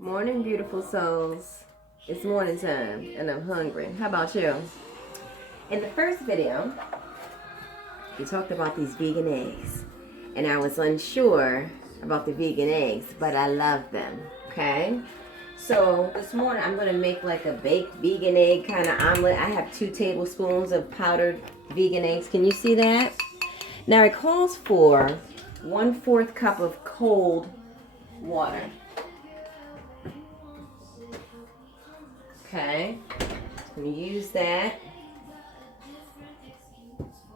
Morning, beautiful souls. It's morning time and I'm hungry. How about you? In the first video, we talked about these vegan eggs. And I was unsure about the vegan eggs, but I love them. Okay? So this morning I'm going to make like a baked vegan egg kind of omelet. I have 2 tablespoons of powdered vegan eggs. Can you see that? Now it calls for 1/4 cup of cold water. Okay, I'm going to use that.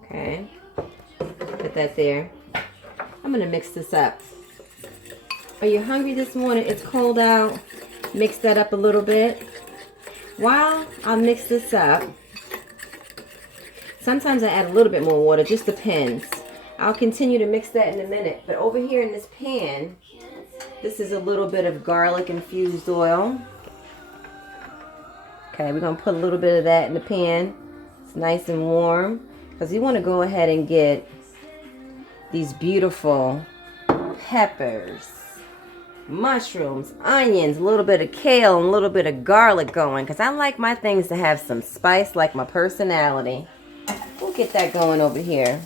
Okay, put that there. I'm going to mix this up. Are you hungry this morning? It's cold out. Mix that up a little bit. While I mix this up, sometimes I add a little bit more water, just depends. I'll continue to mix that in a minute. But over here in this pan, this is a little bit of garlic infused oil. Okay, we're going to put a little bit of that in the pan. It's nice and warm because you want to go ahead and get these beautiful peppers, mushrooms, onions, a little bit of kale, and a little bit of garlic going because I like my things to have some spice like my personality. We'll get that going over here.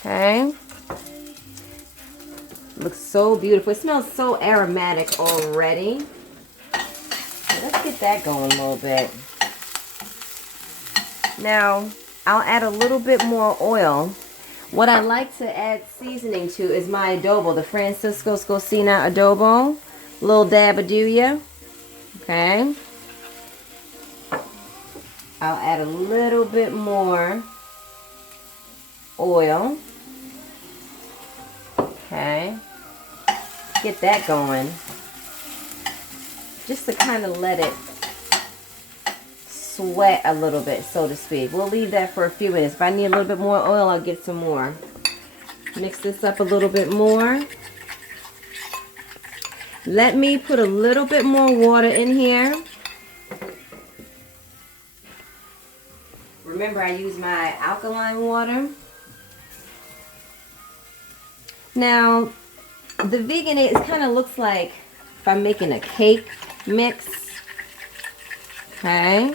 Okay. Looks so beautiful. It smells so aromatic already. Let's get that going a little bit. Now, I'll add a little bit more oil. What I like to add seasoning to is my adobo, the Francisco Scocina adobo. A little dab of ya. Okay. I'll add a little bit more oil. Okay. Get that going. Just to kind of let it sweat a little bit, so to speak. We'll leave that for a few minutes. If I need a little bit more oil, I'll get some more. Mix this up a little bit more. Let me put a little bit more water in here. Remember, I use my alkaline water. Now, the vegan egg, it kind of looks like if I'm making a cake mix. Okay.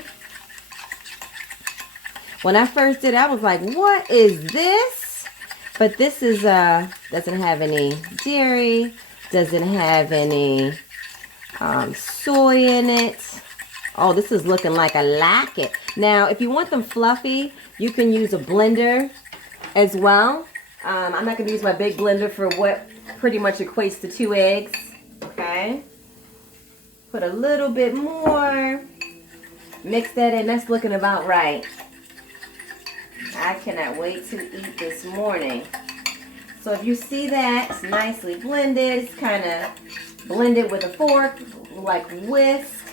When I first did it, I was like, what is this? But this is, doesn't have any dairy, doesn't have any soy in it. Oh, this is looking like I like it. Now, if you want them fluffy, you can use a blender as well. I'm not going to use my big blender for what pretty much equates to 2 eggs. Okay. Put a little bit more. Mix that in. That's looking about right. I cannot wait to eat this morning. So if you see that, it's nicely blended. It's kind of blended with a fork, like whisk.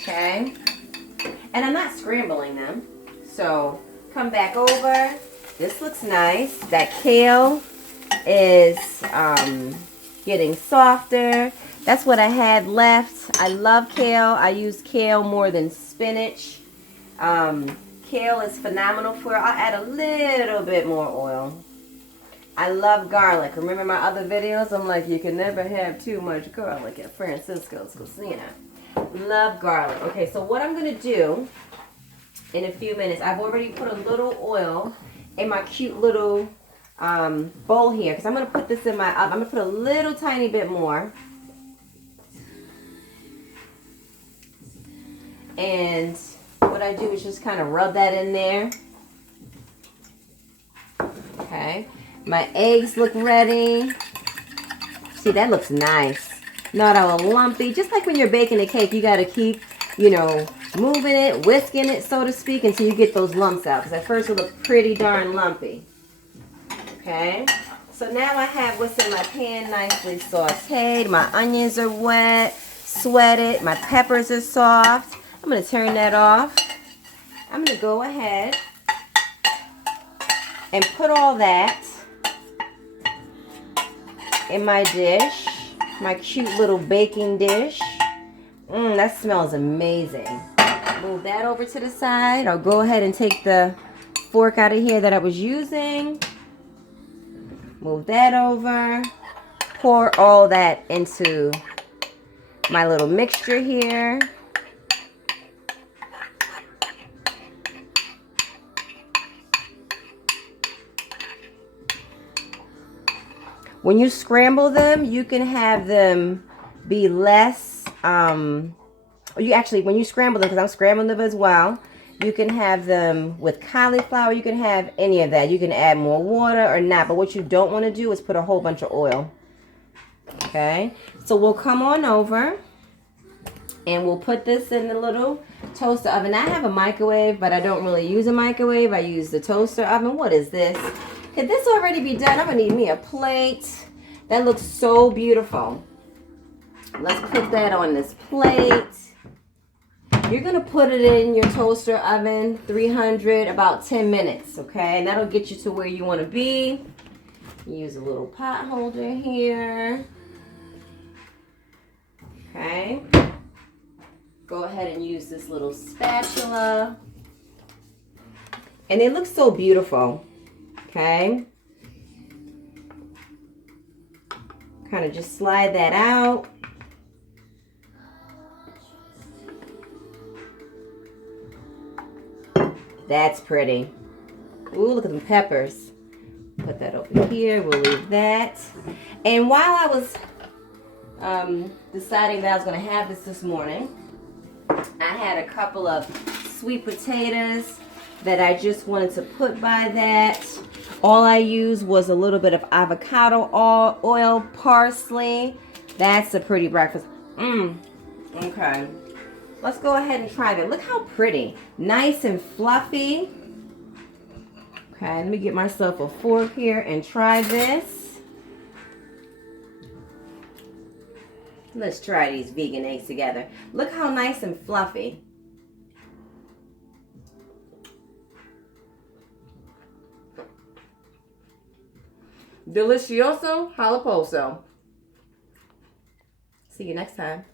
Okay. And I'm not scrambling them. So come back over. This looks nice. That kale is getting softer. That's what I had left. I love kale. I use kale more than spinach. Kale is phenomenal for it. I'll add a little bit more oil. I love garlic. Remember my other videos? I'm like, you can never have too much garlic at Francisco's Cocina. Love garlic. Okay, so what I'm going to do in a few minutes, I've already put a little oil in my cute little bowl here because I'm going to put this in my oven. I'm going to put a little tiny bit more. And what I do is just kind of rub that in there. Okay. My eggs look ready. See, that looks nice. Not all lumpy. Just like when you're baking a cake, you got to keep, you know, moving it, whisking it, so to speak, until you get those lumps out. Because at first it looks pretty darn lumpy. Okay. So now I have what's in my pan nicely sauteed. My onions are wet, sweated. My peppers are soft. I'm going to turn that off. I'm going to go ahead and put all that in my dish, my cute little baking dish. That smells amazing. Move that over to the side. I'll go ahead and take the fork out of here that I was using. Move that over. pour all that into my little mixture here. When you scramble them, you can have them be less, when you scramble them, because I'm scrambling them as well, you can have them with cauliflower. You can have any of that. You can add more water or not, but what you don't want to do is put a whole bunch of oil. Okay, so we'll come on over and we'll put this in the little toaster oven. I have a microwave, but I don't really use a microwave. I use the toaster oven. What is this? Could this already be done? I'm gonna need me a plate. That looks so beautiful. Let's put that on this plate. You're gonna put it in your toaster oven, 300, about 10 minutes, okay? And that'll get you to where you wanna be. Use a little pot holder here. Okay. Go ahead and use this little spatula. And they look so beautiful. Okay. Kind of just slide that out. That's pretty. Ooh, look at them peppers. Put that over here. We'll leave that. And while I was deciding that I was going to have this morning, I had a couple of sweet potatoes that I just wanted to put by that. All I used was a little bit of avocado oil, parsley. That's a pretty breakfast. Okay. Let's go ahead and try that. Look how pretty. Nice and fluffy. Okay, let me get myself a fork here and try this. Let's try these vegan eggs together. Look how nice and fluffy. Delicioso jalapeño. See you next time.